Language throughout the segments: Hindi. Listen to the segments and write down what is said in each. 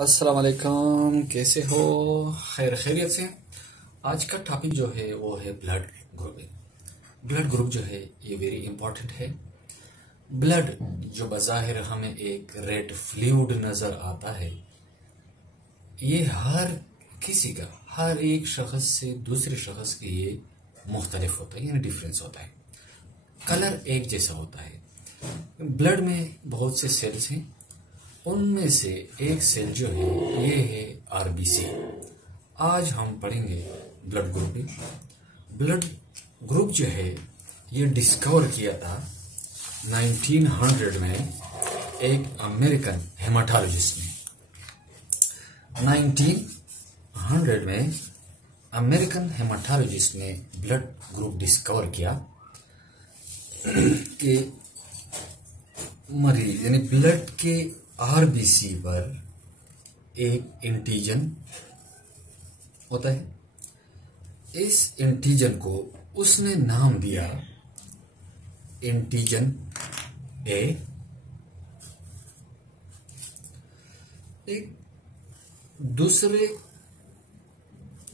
अस्सलाम वालेकुम, कैसे हो? खैरियत से। आज का टॉपिक जो है वो है ब्लड ग्रुपिंग। ब्लड ग्रुप जो है ये वेरी इंपॉर्टेंट है। ब्लड जो बज़ाहिर हमें एक रेड फ्लूइड नजर आता है, ये हर किसी का, हर एक शख्स से दूसरे शख्स के लिए मुख्तलिफ होता है, यानी डिफरेंस होता है। कलर एक जैसा होता है। ब्लड में बहुत से सेल्स हैं, उनमें से एक सेल जो है ये है आरबीसी। आज हम पढ़ेंगे ब्लड ग्रुपिंग। ब्लड ग्रुप जो है ये डिस्कवर किया था 1900 में एक अमेरिकन हेमाटोलॉजिस्ट ने। 1900 में अमेरिकन हेमाटोलॉजिस्ट ने ब्लड ग्रुप डिस्कवर किया कि मरीज यानी ब्लड के आरबीसी पर एक एंटीजन होता है। इस एंटीजन को उसने नाम दिया एंटीजन ए। एक दूसरे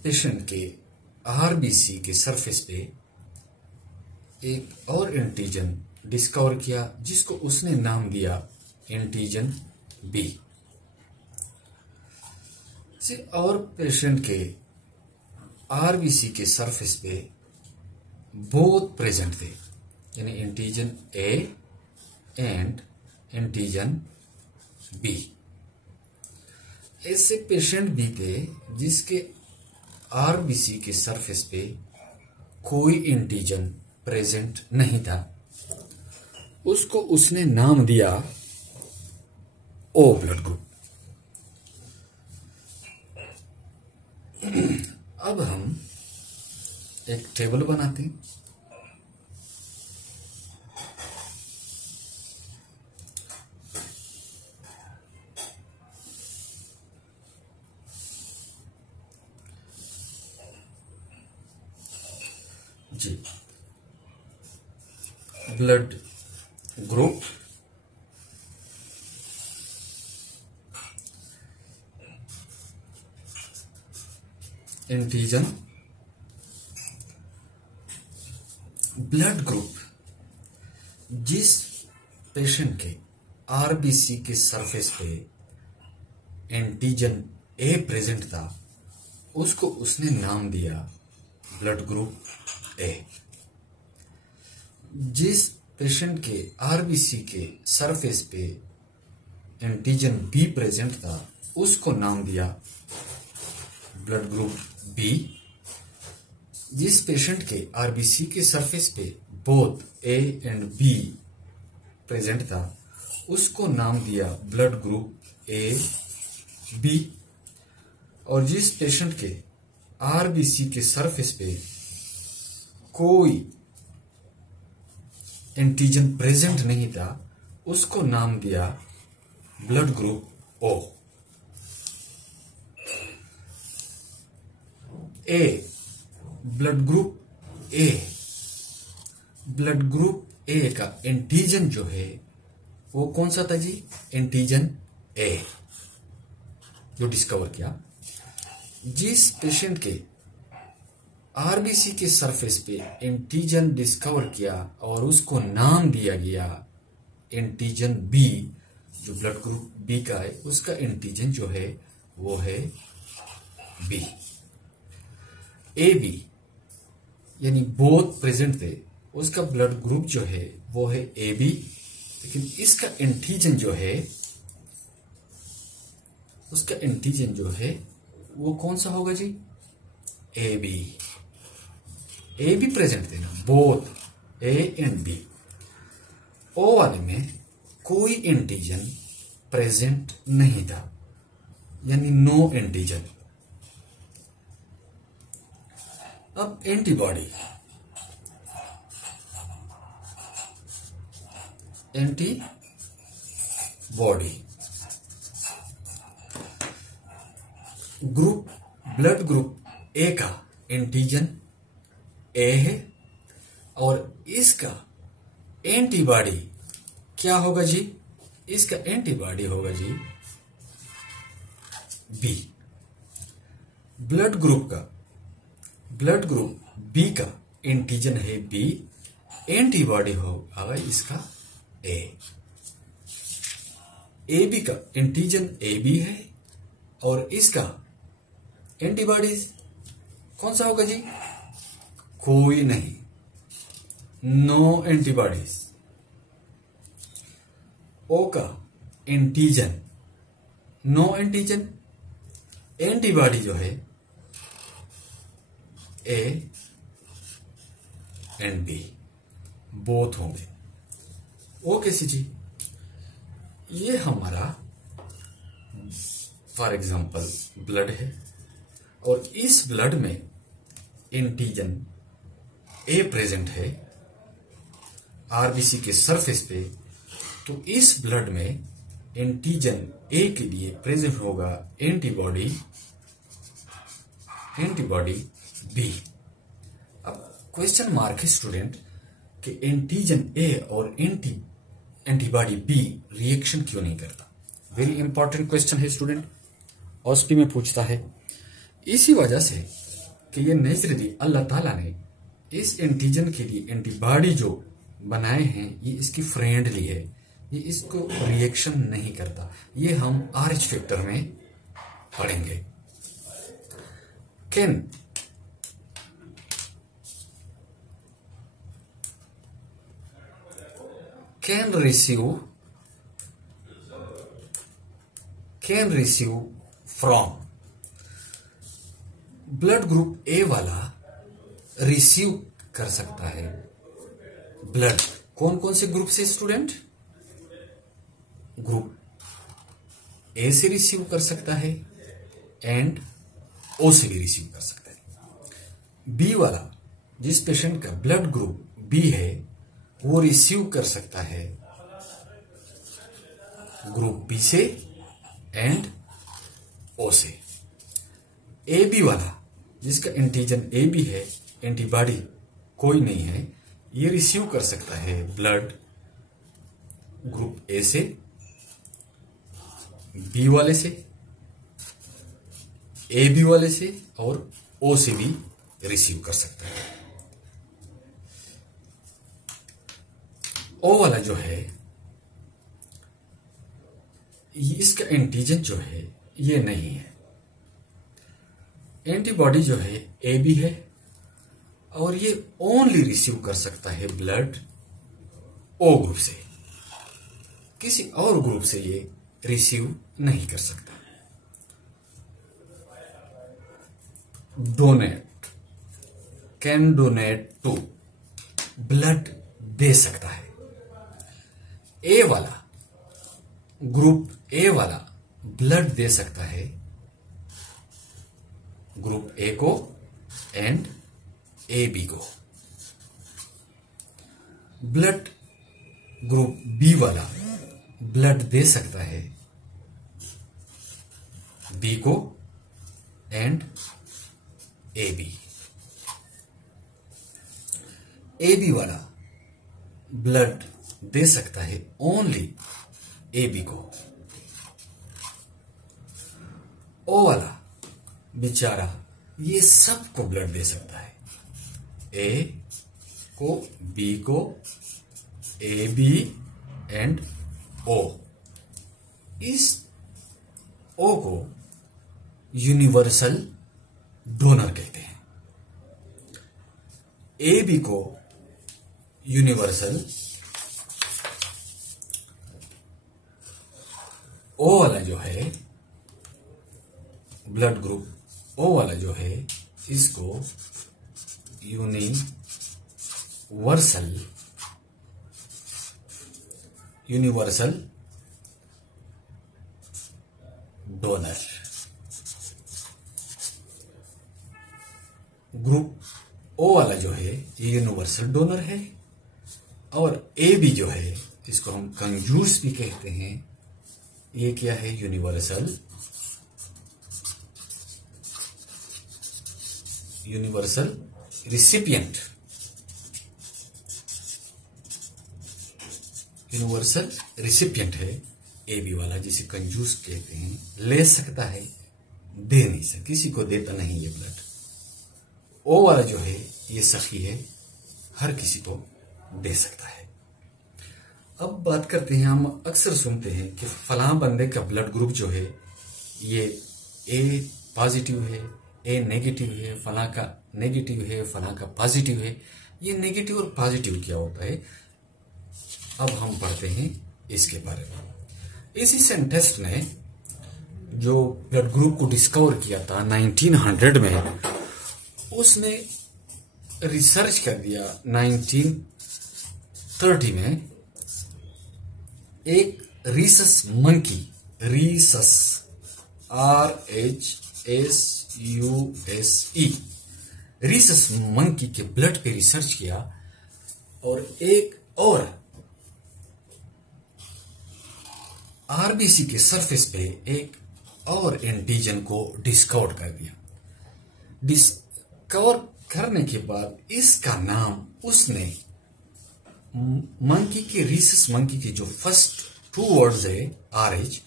पेशेंट के आरबीसी के सरफेस पे एक और एंटीजन डिस्कवर किया जिसको उसने नाम दिया एंटीजन बी। और पेशेंट के आरबीसी के सरफेस पे बोथ प्रेजेंट थे, यानी antigen A and antigen B. ऐसे पेशेंट भी थे जिसके आरबीसी के सरफेस पे कोई एंटीजन प्रेजेंट नहीं था, उसको उसने नाम दिया ओ ब्लड ग्रुप। अब हम एक टेबल बनाते हैं। जी, blood group antigen. Blood group जिस पेशेंट के आरबीसी के सरफेस पे एंटीजन ए प्रेजेंट था, उसको उसने नाम दिया ब्लड ग्रुप ए। जिस पेशेंट के आरबीसी के सरफेस पे एंटीजन बी प्रेजेंट था, उसको नाम दिया ब्लड ग्रुप बी। जिस पेशेंट के आरबीसी के सरफेस पे both A and be present था, उसको नाम दिया ब्लड ग्रुप ए बी। और जिस पेशेंट के आरबीसी के सरफेस पे कोई एंटीजन प्रेजेंट नहीं था, उसको नाम दिया blood group O. A blood group A, blood group A का एंटीजन जो है वो कौन सा था जी? एंटीजन ए जो डिस्कवर किया। जिस पेशेंट के आरबीसी के सरफेस पे एंटीजन डिस्कवर किया और उसको नाम दिया गया एंटीजन बी, जो ब्लड ग्रुप बी का है, उसका एंटीजन जो है वो है बी। ए बी यानी बोथ प्रेजेंट थे, उसका ब्लड ग्रुप जो है वो है ए बी, लेकिन इसका एंटीजन जो है, उसका एंटीजन जो है वो कौन सा होगा जी? A B. A B present थे ना, both A and B. O वाले में कोई एंटीजन प्रेजेंट नहीं था, यानी नो एंटीजन। अब antibody, antibody group, blood group A का एंटीजन ए है और इसका एंटीबॉडी क्या होगा जी? इसका एंटीबॉडी होगा जी बी। ब्लड ग्रुप बी का एंटीजन है बी, एंटीबॉडी होगा इसका ए। ए बी का एंटीजन ए बी है और इसका एंटीबॉडीज कौन सा होगा जी? कोई नहीं, नो एंटीबॉडीज। ओ का एंटीजन नो एंटीजन, एंटीबॉडी जो है ए एंड बी बोथ होंगे। ओ कैसी जी? ये हमारा फॉर एग्जांपल ब्लड है और इस ब्लड में एंटीजन ए प्रेजेंट है आरबीसी के सरफेस पे, तो इस ब्लड में एंटीजन ए के लिए प्रेजेंट होगा एंटीबॉडी बी। अब क्वेश्चन मार्क है स्टूडेंट कि एंटीजन ए और एंटीबॉडी बी रिएक्शन क्यों नहीं करता? वेरी इंपॉर्टेंट क्वेश्चन है स्टूडेंट, ओएसपी में पूछता है। इसी वजह से कि ये नेचुरली अल्लाह ताला ने इस एंटीजन के लिए एंटीबॉडी जो बनाए हैं ये इसकी फ्रेंडली है, ये इसको रिएक्शन नहीं करता। ये हम आरएच फैक्टर में पढ़ेंगे। Can receive from blood group ए वाला रिसीव कर सकता है ब्लड कौन कौन से ग्रुप से स्टूडेंट? ग्रुप ए से रिसीव कर सकता है एंड ओ से भी रिसीव कर सकता है। बी वाला जिस पेशेंट का ब्लड ग्रुप बी है वो रिसीव कर सकता है ग्रुप बी से एंड ओ से। ए बी वाला जिसका एंटीजन ए बी है, एंटीबॉडी कोई नहीं है, ये रिसीव कर सकता है ब्लड ग्रुप ए से, बी वाले से, ए बी वाले से और ओ से भी रिसीव कर सकता है। ओ वाला जो है इसका एंटीजन जो है ये नहीं है, एंटीबॉडी जो है ए बी है और ये ओनली रिसीव कर सकता है ब्लड ओ ग्रुप से, किसी और ग्रुप से ये रिसीव नहीं कर सकता। Donate can donate to blood दे सकता है। ए वाला ग्रुप ए वाला ब्लड दे सकता है ग्रुप ए को एंड ए बी को। ब्लड ग्रुप बी वाला ब्लड दे सकता है बी को and A B. A B वाला ब्लड दे सकता है ओनली ए बी को। ओ वाला बेचारा ये सबको ब्लड दे सकता है, ए को, बी को, ए बी एंड ओ। इस ओ को यूनिवर्सल डोनर कहते हैं, ए बी को यूनिवर्सल, ओ वाला जो है ब्लड ग्रुप ओ वाला जो है इसको यूनिवर्सल डोनर। ग्रुप ओ वाला जो है ये यूनिवर्सल डोनर है और ए बी जो है इसको हम कंजूस भी कहते हैं। ये क्या है? यूनिवर्सल रिसिपिएंट, यूनिवर्सल रिसिपिएंट है ए बी वाला, जिसे कंजूस कहते हैं। ले सकता है दे नहीं सकता, किसी को देता नहीं ये ब्लड। ओ वाला जो है ये सखी है, हर किसी को दे सकता है। अब बात करते हैं, हम अक्सर सुनते हैं कि फलां बंदे का ब्लड ग्रुप जो है ये ए पॉजिटिव है, ए नेगेटिव है, फलां का नेगेटिव है, फलां का पॉजिटिव है। ये नेगेटिव और पॉजिटिव क्या होता है, अब हम पढ़ते हैं इसके बारे में। इसी सेंटेस्ट ने जो ब्लड ग्रुप को डिस्कवर किया था 1900 में, उसने रिसर्च कर दिया 1930 में। एक Rhesus monkey, Rhesus RHSUSE, Rhesus monkey के ब्लड पे रिसर्च किया और एक और आरबीसी के सरफेस पे एक और एंटीजन को डिस्कवर कर दिया। डिस्कवर करने के बाद इसका नाम उसने मंकी के, रीसस मंकी के जो फर्स्ट 2 वर्ड्स है RH,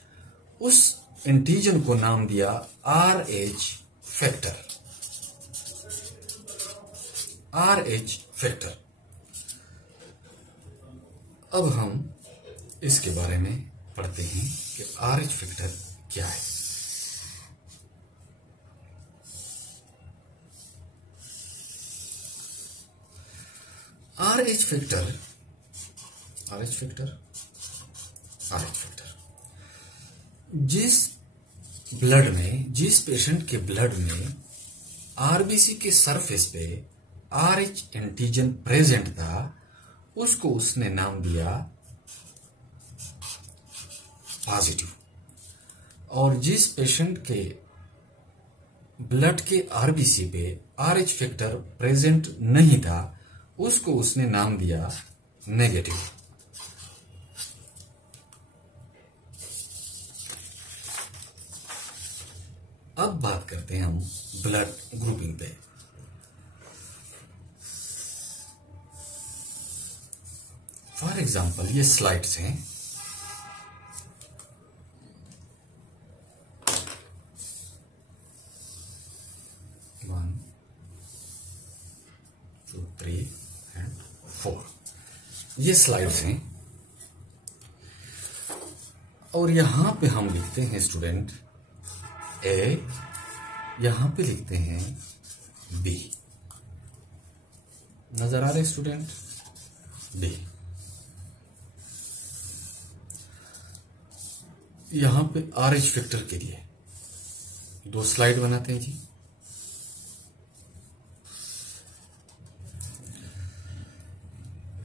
उस एंटीजन को नाम दिया RH फैक्टर। RH factor. अब हम इसके बारे में पढ़ते हैं कि RH फैक्टर क्या है। RH फैक्टर जिस पेशेंट के ब्लड में आरबीसी के सरफेस पे RH एंटीजन प्रेजेंट था, उसको उसने नाम दिया पॉजिटिव। और जिस पेशेंट के ब्लड के आरबीसी पे RH फैक्टर प्रेजेंट नहीं था, उसको उसने नाम दिया नेगेटिव। अब बात करते हैं हम ब्लड ग्रुपिंग पे। फॉर एग्जांपल ये स्लाइड्स हैं। वन, 2, 3 and 4 ये स्लाइड्स हैं और यहां पे हम लिखते हैं स्टूडेंट ए, यहां पे लिखते हैं बी। नजर आ रहे स्टूडेंट? बी। यहां पे RH फैक्टर के लिए 2 स्लाइड बनाते हैं जी।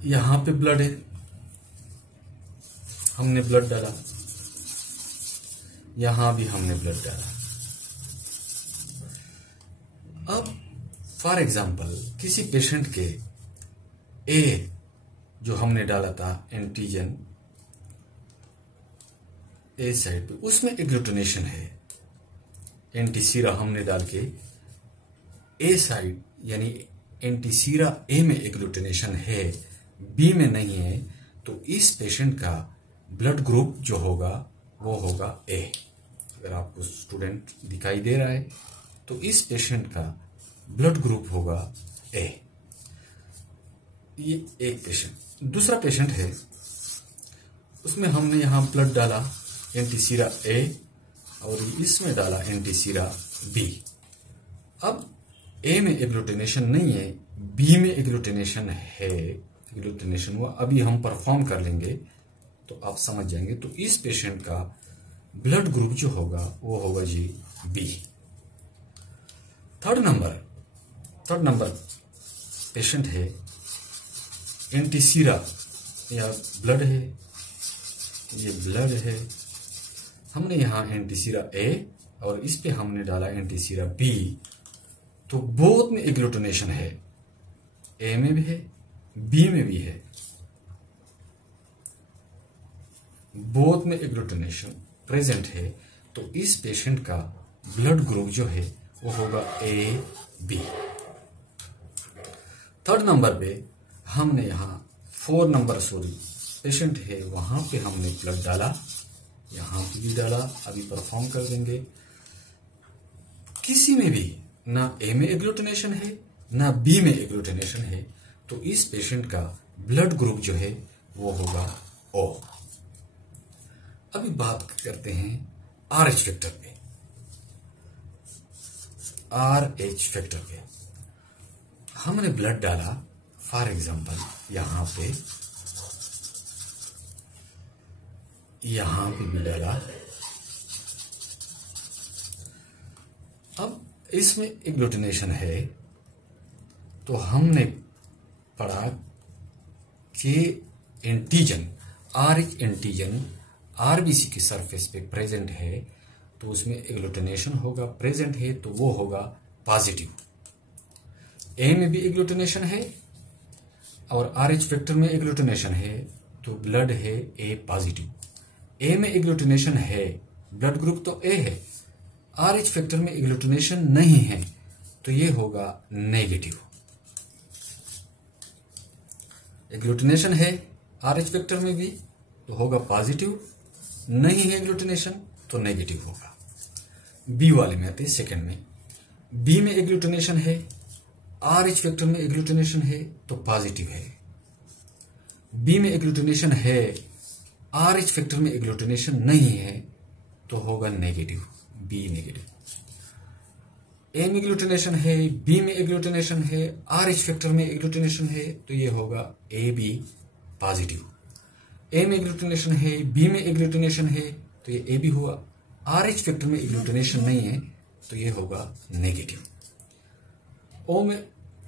यहां पे ब्लड है, हमने ब्लड डाला, यहां भी हमने ब्लड डाला। अब फॉर एग्जांपल किसी पेशेंट के ए जो हमने डाला था एंटीजन ए साइड पे, उसमें एग्लूटिनेशन है। एंटीसीरा हमने डाल के ए साइड यानी एंटीसीरा ए में एग्लूटिनेशन है, बी में नहीं है, तो इस पेशेंट का ब्लड ग्रुप जो होगा वो होगा ए। अगर आपको स्टूडेंट दिखाई दे रहा है तो इस पेशेंट का ब्लड ग्रुप होगा ए। ये एक पेशेंट। दूसरा पेशेंट है, उसमें हमने यहां ब्लड डाला एंटीसीरा ए और इसमें डाला एंटीसीरा बी। अब ए में एग्लूटिनेशन नहीं है, बी में एग्लूटिनेशन है। एग्लूटिनेशन हुआ, अभी हम परफॉर्म कर लेंगे तो आप समझ जाएंगे। तो इस पेशेंट का ब्लड ग्रुप जो होगा वो होगा जी बी। थर्ड नंबर पेशेंट है, एंटीसीरा या ब्लड है, ये ब्लड है, हमने यहां एंटीसीरा ए और इस पे हमने डाला एंटीसीरा बी। तो बोथ में एग्लूटिनेशन है, ए में भी है, बी में भी है, बोथ में एग्लूटिनेशन प्रेजेंट है। तो इस पेशेंट का ब्लड ग्रुप जो है वो होगा ए बी। थर्ड नंबर पे हमने यहां 4 नंबर पेशेंट है, वहां पे हमने ब्लड डाला, यहां पे भी डाला, अभी परफॉर्म कर देंगे। किसी में भी ना ए में एग्लूटिनेशन है ना बी में एग्लूटिनेशन है, तो इस पेशेंट का ब्लड ग्रुप जो है वो होगा ओ। अभी बात करते हैं RH फैक्टर पे। RH फैक्टर पे हमने ब्लड डाला, फॉर एग्जांपल यहां पे भी डाला। अब इसमें एग्लूटिनेशन है, तो हमने पढ़ा कि एंटीजन RH एंटीजन RBC की सरफेस पे प्रेजेंट है, तो उसमें एग्लूटिनेशन होगा। प्रेजेंट है तो वो होगा पॉजिटिव। ए में भी एग्लूटिनेशन है और RH फैक्टर में एग्लूटिनेशन है, तो ब्लड है ए पॉजिटिव। ए में एग्लूटिनेशन है, ब्लड ग्रुप तो ए है, RH फैक्टर में एग्लूटिनेशन नहीं है, तो ये होगा नेगेटिव। एग्लूटिनेशन है RH फैक्टर में भी तो होगा पॉजिटिव, नहीं है एग्लूटिनेशन तो नेगेटिव होगा। बी वाले में आते हैं सेकंड में। बी में एग्लूटिनेशन है, RH फैक्टर में एग्लूटिनेशन है तो पॉजिटिव है। बी में एग्लूटिनेशन है, RH फैक्टर में एग्लूटिनेशन नहीं है तो होगा नेगेटिव, बी नेगेटिव। ए में एग्लूटिनेशन है, बी में एग्लूटिनेशन है, RH फैक्टर में एग्लूटिनेशन है तो ये होगा ए बी पॉजिटिव। ए में एग्लूटिनेशन है, बी में एग्लूटिनेशन है तो ये ए बी हुआ। RH फैक्टर में एग्लूटिनेशन नहीं है तो ये होगा नेगेटिव।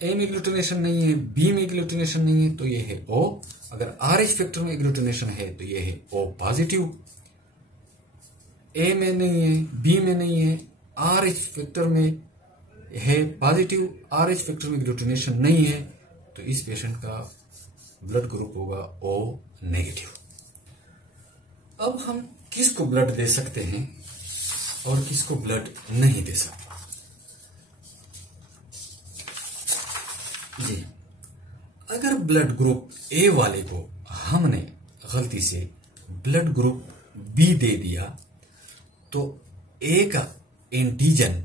ए में एग्लूटिनेशन नहीं है, बी में एग्लूटिनेशन नहीं है तो ये है ओ। अगर RH फैक्टर में एग्लूटिनेशन है तो ये है ओ पॉजिटिव। ए में नहीं है, बी में नहीं है, RH फैक्टर में है पॉजिटिव, RH फैक्टर में एग्लूटिनेशन नहीं है, तो इस पेशेंट का ब्लड ग्रुप होगा ओ नेगेटिव। अब हम किसको ब्लड दे सकते हैं और किसको ब्लड नहीं दे सकते जी। अगर ब्लड ग्रुप ए वाले को हमने गलती से ब्लड ग्रुप बी दे दिया, तो ए का एंटीजन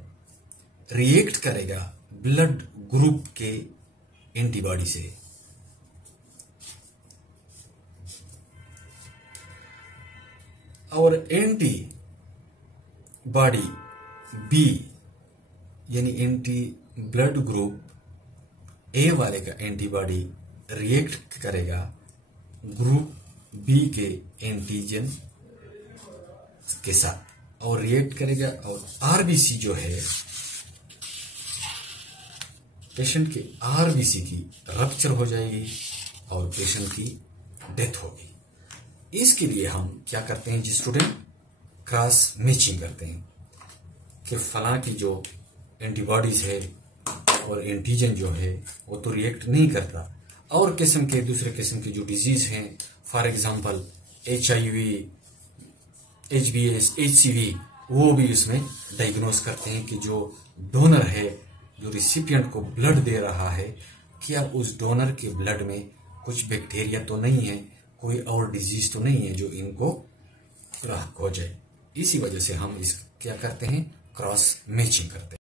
रिएक्ट करेगा ब्लड ग्रुप के एंटीबॉडी से, और एंटी बॉडी बी यानी एंटी ब्लड ग्रुप ए वाले का एंटीबॉडी रिएक्ट करेगा ग्रुप बी के एंटीजन के साथ और रिएक्ट करेगा, और आरबीसी जो है पेशेंट के आरबीसी की रप्चर हो जाएगी और पेशेंट की डेथ होगी। इसके लिए हम क्या करते हैं जी स्टूडेंट, क्रॉस मैचिंग करते हैं कि फला की जो एंटीबॉडीज है और एंटीजन जो है वो तो रिएक्ट नहीं करता, और किस्म के दूसरे किस्म के जो डिजीज हैं, for example HIV, HBS, HCV, वो भी उसमें डायग्नोस करते हैं कि जो डोनर है, जो रिसिपिएंट को ब्लड दे रहा है, क्या उस डोनर के ब्लड में कुछ बैक्टीरिया तो नहीं है, कोई और डिजीज तो नहीं है जो इनको ग्राहक हो जाए। इसी वजह से हम इस क्या करते हैं, क्रॉस मैचिंग करते हैं।